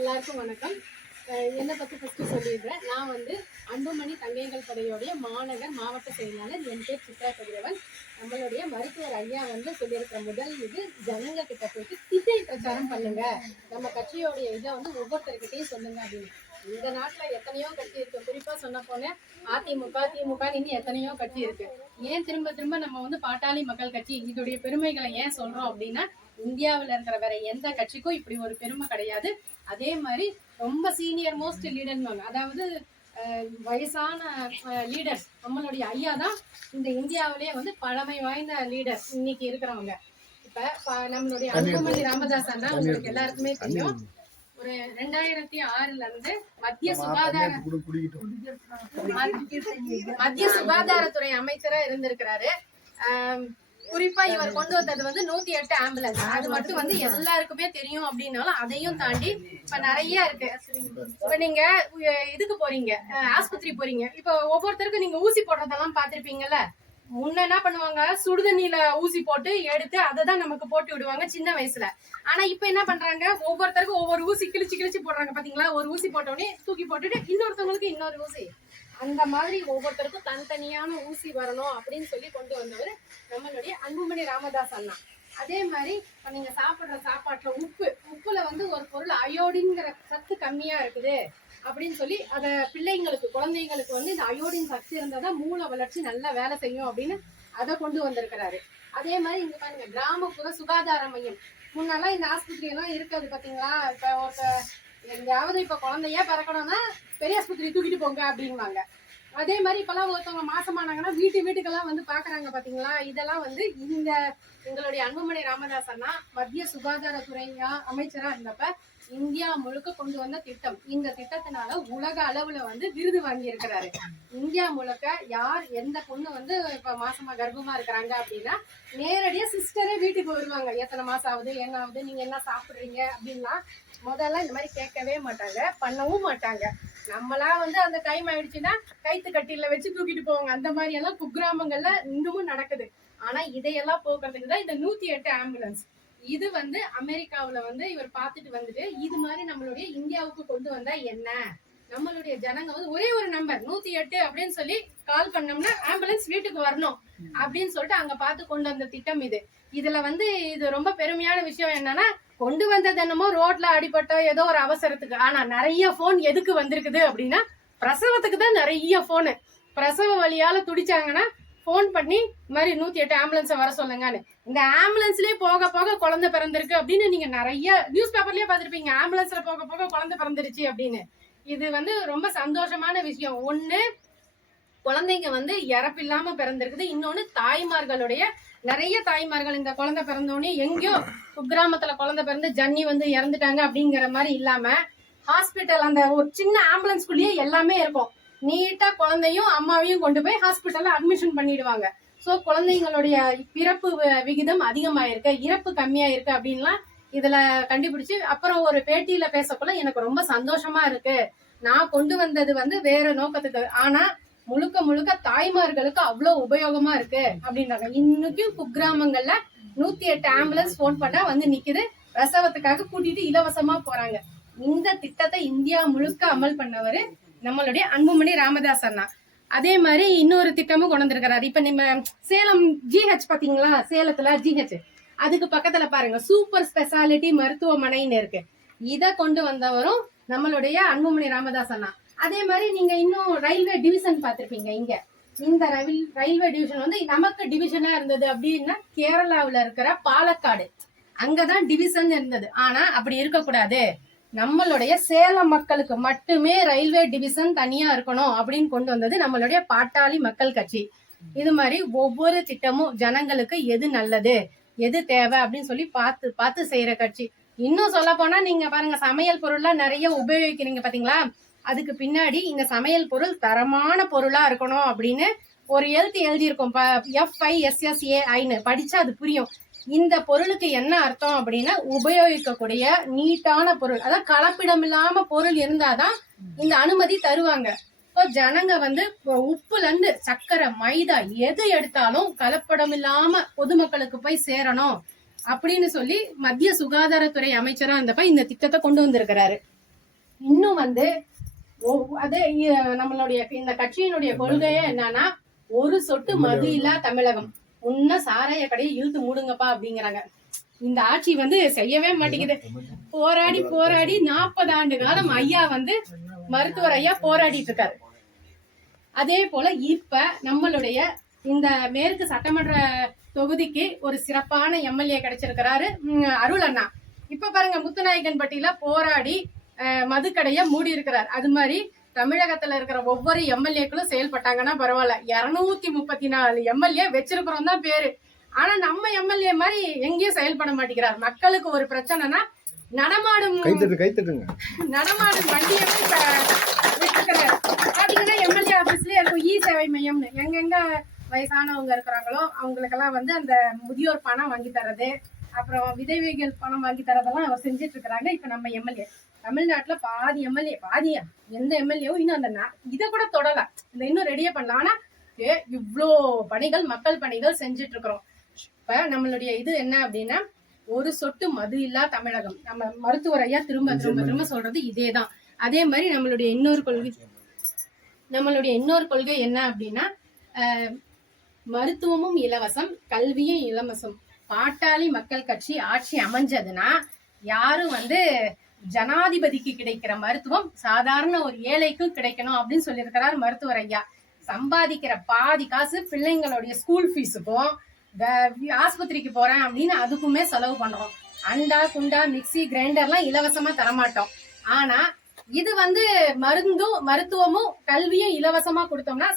எல்லாருக்கும் வணக்கம். என்னை பற்றி ஃபஸ்ட்டு சொல்லிடுறேன். நான் வந்து அன்புமணி தங்கைகள் படையோடைய மாநகர் மாவட்ட செயலாளர். என் பேர் சித்ரா கதிரவன். நம்மளுடைய மருத்துவர் ஐயா வந்து சொல்லியிருக்கிற முதல் இது ஜனங்க கிட்ட போயிட்டு திசை பிரச்சாரம் பண்ணுங்க. நம்ம கட்சியோடைய இதை வந்து ஒவ்வொருத்தர்கிட்டையும் சொல்லுங்க அப்படின்னு. இந்த நாட்டில் எத்தனையோ கட்சி இருக்கு. குறிப்பாக சொன்ன போனேன் அதிமுக திமுக இன்னும் எத்தனையோ கட்சி இருக்கு. ஏன் திரும்ப திரும்ப நம்ம வந்து பாட்டாளி மக்கள் கட்சி இதோடைய பெருமைகளை ஏன் சொல்றோம் அப்படின்னா இந்தியாவில் இருக்கிற வேற எந்த கட்சிக்கும் இப்படி ஒரு பெருமை கிடையாது. அதே மாதிரி ரொம்ப சீனியர் மோஸ்ட் லீடர்னுவாங்க அதாவது வயசான லீடர்ஸ் நம்மளுடைய ஐயா தான் இந்த இந்தியாவிலேயே வந்து பழமை வாய்ந்த லீடர் இன்னைக்கு இருக்கிறவங்க. இப்ப நம்மளுடைய அன்புமணி ராமதாஸ் அண்ணா உங்களுக்கு எல்லாருக்குமே தெரியும். ஒரு ரெண்டாயிரத்தி ஆறுல இருந்து மத்திய சுகாதார மத்திய சுகாதாரத்துறை அமைச்சரா இருந்திருக்கிறாரு. குறிப்பா இவர் கொண்டு வந்தது வந்து நூத்தி எட்டு ஆம்புலன்ஸ். அது மட்டும் வந்து எல்லாருக்குமே தெரியும் அப்படின்னாலும் அதையும் தாண்டி இப்ப நிறைய இருக்கு. இப்ப நீங்க இதுக்கு போறீங்க ஆஸ்பத்திரி போறீங்க. இப்ப ஒவ்வொருத்தருக்கும் நீங்க ஊசி போடுறதெல்லாம் பாத்திருப்பீங்கல்ல முன்ன என்ன பண்ணுவாங்க? சுடுதண்ணில ஊசி போட்டு எடுத்து அதை தான் நமக்கு போட்டு விடுவாங்க சின்ன வயசுல. ஆனா இப்ப என்ன பண்றாங்க? ஒவ்வொருத்தருக்கும் ஒவ்வொரு ஊசி கிழிச்சு கிழிச்சு போடுறாங்க பாத்தீங்களா? ஒரு ஊசி போட்டோடனே தூக்கி போட்டுட்டு இன்னொருத்தவங்களுக்கு இன்னொரு ஊசி. அந்த மாதிரி ஒவ்வொருத்தருக்கும் தனித்தனியான ஊசி வரணும் அப்படின்னு சொல்லி கொண்டு வந்தவர் நம்மளுடைய அன்புமணி ராமதாஸ் அண்ணா. அதே மாதிரி இப்ப நீங்க சாப்பிடுற சாப்பாட்டுல உப்பு. உப்புல வந்து ஒரு பொருள் அயோடின்ங்கிற சத்து கம்மியா இருக்குது. அப்படின்னு சொல்லி அதை பிள்ளைங்களுக்கு குழந்தைங்களுக்கு வந்து இந்த அயோடின் சத்து இருந்தாதான் மூளை வளர்ச்சி நல்லா வேலை செய்யும் அப்படின்னு அதை கொண்டு வந்திருக்கிறாரு. அதே மாதிரி இங்க பாருங்க கிராமப்புற சுகாதார மையம். முன்னெல்லாம் இந்த ஆஸ்பத்திரி எல்லாம் இருக்காது பாத்தீங்களா? இப்ப ஒருத்த எங்கேயாவது இப்ப குழந்தையே பிறக்கணும்னா பெரிய ஆஸ்பத்திரி தூக்கிட்டு போங்க அப்படிங்குவாங்க அதே மாதிரி இப்பெல்லாம் ஒருத்தவங்க மாசமானாங்கன்னா வீட்டு வீட்டுக்கெல்லாம் வந்து பாக்குறாங்க பாத்தீங்களா? இதெல்லாம் வந்து இந்த எங்களுடைய அன்புமணி ராமதாஸ் அண்ணா மத்திய சுகாதாரத்துறையா அமைச்சரா இருந்தப்ப இந்தியா முழுக்க கொண்டு வந்த திட்டம். இந்த திட்டத்தினால உலக அளவுல வந்து விருது வாங்கி இருக்கிறாரு இந்தியா முழுக்க யார் எந்த பொண்ணு வந்து இப்ப மாசமா கர்ப்பமா இருக்கிறாங்க அப்படின்னா நேரடியா சிஸ்டரே வீட்டுக்கு வருவாங்க. எத்தனை மாசம் ஆகுது என்ன ஆகுது நீங்க என்ன சாப்பிடுறீங்க அப்படின்னா முதல்ல இந்த மாதிரி கேட்கவே மாட்டாங்க பண்ணவும் மாட்டாங்க. நம்மளா வந்து அந்த டைம் ஆயிடுச்சுன்னா கைத்து கட்டில வச்சு தூக்கிட்டு போவாங்க. அந்த மாதிரி எல்லாம் குக்கிராமங்கள்ல இன்னமும் நடக்குது. ஆனா இதையெல்லாம் போக்குறதுக்கு தான் இந்த நூத்தி எட்டு ஆம்புலன்ஸ் இது வந்து அமெரிக்காவுல வந்து இவர் பார்த்துட்டு வந்துட்டு இது மாதிரி நம்மளுடைய இந்தியாவுக்கு கொண்டு வந்தா என்ன? நம்மளுடைய ஜனங்க வந்து ஒரே ஒரு நம்பர் நூத்தி எட்டு அப்படின்னு சொல்லி கால் பண்ணோம்னா ஆம்புலன்ஸ் வீட்டுக்கு வரணும் அப்படின்னு சொல்லிட்டு அங்க பார்த்து கொண்டு வந்த திட்டம் இது. இதுல வந்து இது ரொம்ப பெருமையான விஷயம் என்னன்னா கொண்டு வந்தது என்னமோ ரோட்ல அடிபட்ட ஏதோ ஒரு அவசரத்துக்கு. ஆனா நிறைய போன் எதுக்கு வந்திருக்குது அப்படின்னா பிரசவத்துக்கு தான் நிறைய போனு பிரசவ வழியால துடிச்சாங்கன்னா ஃபோன் பண்ணி இந்த மாதிரி நூத்தி எட்டு ஆம்புலன்ஸை வர சொல்லுங்கன்னு. இந்த ஆம்புலன்ஸ்லயே போக போக குழந்தை பிறந்திருக்கு அப்படின்னு நீங்க நிறைய நியூஸ் பேப்பர்லயே பார்த்துருப்பீங்க ஆம்புலன்ஸ்ல போக போக குழந்தை பிறந்துருச்சு அப்படின்னு. இது வந்து ரொம்ப சந்தோஷமான விஷயம். ஒண்ணு குழந்தைங்க வந்து இறப்பில்லாம பிறந்திருக்குது. இன்னொன்னு தாய்மார்களுடைய நிறைய தாய்மார்கள் இந்த குழந்தை பிறந்தோடனே எங்கேயோ குக்கிராமத்துல குழந்தை பிறந்து ஜன்னி வந்து இறந்துட்டாங்க அப்படிங்கிற மாதிரி இல்லாம ஹாஸ்பிட்டல் அந்த ஒரு சின்ன ஆம்புலன்ஸ்குள்ளேயே எல்லாமே இருக்கும். நீட்டா குழந்தையும் அம்மாவையும் கொண்டு போய் ஹாஸ்பிட்டல்ல அட்மிஷன் பண்ணிடுவாங்க. சோ குழந்தைங்களுடைய பிறப்பு விகிதம் அதிகமாயிருக்கு. இறப்பு கம்மியாயிருக்கு அப்படின்லாம் இதுல கண்டுபிடிச்சு அப்புறம் ஒரு பேட்டியில பேசக்குள்ள எனக்கு ரொம்ப சந்தோஷமா இருக்கு. நான் கொண்டு வந்தது வந்து வேற நோக்கத்துக்கு. ஆனா முழுக்க முழுக்க தாய்மார்களுக்கு அவ்வளவு உபயோகமா இருக்கு அப்படின்றாங்க. இன்னைக்கும் குக்கிராமங்கள்ல நூத்தி எட்டு ஆம்புலன்ஸ் போன் பண்ணா வந்து நிக்குது. பிரசவத்துக்காக கூட்டிட்டு இலவசமா போறாங்க. இந்த திட்டத்தை இந்தியா முழுக்க அமல் பண்ணவரு நம்மளுடைய அன்புமணி ராமதாஸ் அண்ணா. அதே மாதிரி இன்னொரு திட்டமும் கொண்டு வந்திருக்கிறாரு இப்ப நம்ம சேலம் ஜிஹெச் பாத்தீங்களா? சேலத்துல ஜிஹெச் அதுக்கு பக்கத்துல பாருங்க. சூப்பர் ஸ்பெஷாலிட்டி மருத்துவமனைன்னு இருக்கு. இதை கொண்டு வந்தவரும் நம்மளுடைய அன்புமணி ராமதாஸ் அண்ணா. அதே மாதிரி நீங்க இன்னும் ரயில்வே டிவிஷன் பார்த்துருப்பீங்க இங்க. இந்த ரயில் ரயில்வே டிவிஷன் வந்து நமக்கு டிவிஷனா இருந்தது அப்படின்னா கேரளாவில் இருக்கிற பாலக்காடு. அங்கதான் டிவிஷன் இருந்தது. ஆனா அப்படி இருக்கக்கூடாது. நம்மளுடைய சேலம் மக்களுக்கு மட்டுமே ரயில்வே டிவிஷன் தனியா இருக்கணும் அப்படின்னு கொண்டு வந்தது நம்மளுடைய பாட்டாளி மக்கள் கட்சி. இது மாதிரி ஒவ்வொரு திட்டமும் ஜனங்களுக்கு எது நல்லது எது தேவை அப்படின்னு சொல்லி பார்த்து பார்த்து செய்யற கட்சி. இன்னும் சொல்ல போனா நீங்க பாருங்க சமையல் பொருள்லாம் நிறைய உபயோகிக்கிறீங்க பாத்தீங்களா? அதுக்கு பின்னாடி இந்த சமையல் பொருள் தரமான பொருளா இருக்கணும் அப்படின்னு ஒரு எழுத்து எழுதியிருக்கோம். எஃப்ஐ எஸ்எஸ்ஏ ஐன்னு படிச்சா அது புரியும். இந்த பொருளுக்கு என்ன அர்த்தம் அப்படின்னா உபயோகிக்கக்கூடிய நீட்டான பொருள். அதான் கலப்பிடம் இல்லாம பொருள் இருந்தாதான் இந்த அனுமதி தருவாங்க. இப்போ ஜனங்க வந்து இப்போ உப்புல இருந்து சர்க்கரை மைதா எது எடுத்தாலும் கலப்படம் இல்லாம பொதுமக்களுக்கு போய் சேரணும் அப்படின்னு சொல்லி மத்திய சுகாதாரத்துறை அமைச்சரா இருந்தப்ப இந்த திட்டத்தை கொண்டு வந்திருக்கிறாரு. இன்னும் வந்து அது நம்மளுடைய இந்த கட்சியினுடைய கொள்கையே என்னன்னா ஒரு சொட்டு மது இல்லா தமிழகம். உன்ன சாராய கடையை இழுத்து மூடுங்கப்பா அப்படிங்கிறாங்க. இந்த ஆட்சி வந்து செய்யவே மாட்டேங்குது. போராடி போராடி நாற்பது ஆண்டு காலம் ஐயா வந்து மருத்துவர் ஐயா போராடிட்டு இருக்காரு அதே போல இப்ப நம்மளுடைய இந்த மேற்கு சட்டமன்ற தொகுதிக்கு ஒரு சிறப்பான எம்எல்ஏ கிடைச்சிருக்கிறாரு அருள் அண்ணா. இப்ப பாருங்க முத்துநாயக்கன் பட்டியல போராடி மதுக்கடைய மூடி இருக்கிறார் அது மாதிரி தமிழகத்துல இருக்கிற ஒவ்வொரு எம்எல்ஏக்களும் செயல்பட்டாங்கன்னா பரவாயில்ல. இருநூத்தி முப்பத்தி நாலு எம்எல்ஏ வச்சிருக்கிறோம் தான் பேரு. ஆனா நம்ம எம்எல்ஏ மாதிரி எங்கேயும் செயல்பட மாட்டேங்கிறார். மக்களுக்கு ஒரு பிரச்சனைனா நடமாடும் நடமாடும் வச்சிருக்கிறாரு. பாத்தீங்கன்னா எம்எல்ஏ ஆபீஸ்லயே இருக்கும். இ சேவை மையம்னு. எங்கெங்க வயசானவங்க இருக்கிறாங்களோ அவங்களுக்கெல்லாம் வந்து அந்த முதியோர் பணம் வாங்கி தரது அப்புறம் விதவைகள் பணம் வாங்கி தரதெல்லாம் அவர் செஞ்சுட்டு இருக்கிறாங்க. இப்ப நம்ம எம்எல்ஏ தமிழ்நாட்டுல பாதி எம்எல்ஏ பாதியா எந்த எம்எல்ஏவும் இன்னும் அந்த இதை கூட தொடல. இந்த இன்னும் ரெடியே பண்ணலாம். ஆனா ஏ, இவ்ளோ பணிகள் மக்கள் பணிகள் செஞ்சுட்டு இருக்கிறோம். இப்ப நம்மளுடைய இது என்ன அப்படின்னா ஒரு சொட்டு மது இல்லா தமிழகம். நம்ம மருத்துவர் ஐயா திரும்ப திரும்ப திரும்ப சொல்றது இதேதான். அதே மாதிரி நம்மளுடைய இன்னொரு கொள்கை நம்மளுடைய இன்னொரு கொள்கை என்ன அப்படின்னா மருத்துவமும் இலவசம் கல்வியும் இலவசம். பாட்டாளி மக்கள் கட்சி ஆட்சி அமைஞ்சதுன்னா யாரும் வந்து ஜனாதிபதிக்கு கிடைக்கிற மருத்துவம் சாதாரண ஒரு ஏழைக்கும் கிடைக்கணும் அப்படின்னு சொல்லியிருக்கிறார் மருத்துவர் ஐயா. சம்பாதிக்கிற பாதி காசு பிள்ளைங்களுடைய ஸ்கூல் ஃபீஸுக்கும் ஆஸ்பத்திரிக்கு போறேன் அப்படின்னு அதுக்குமே செலவு பண்றோம். அண்டா குண்டா மிக்சி கிரைண்டர்லாம் இலவசமா தரமாட்டோம். ஆனா இது வந்து மருந்தும் மருத்துவமும் கல்வியும் இலவசமா கொடுத்தோம்னா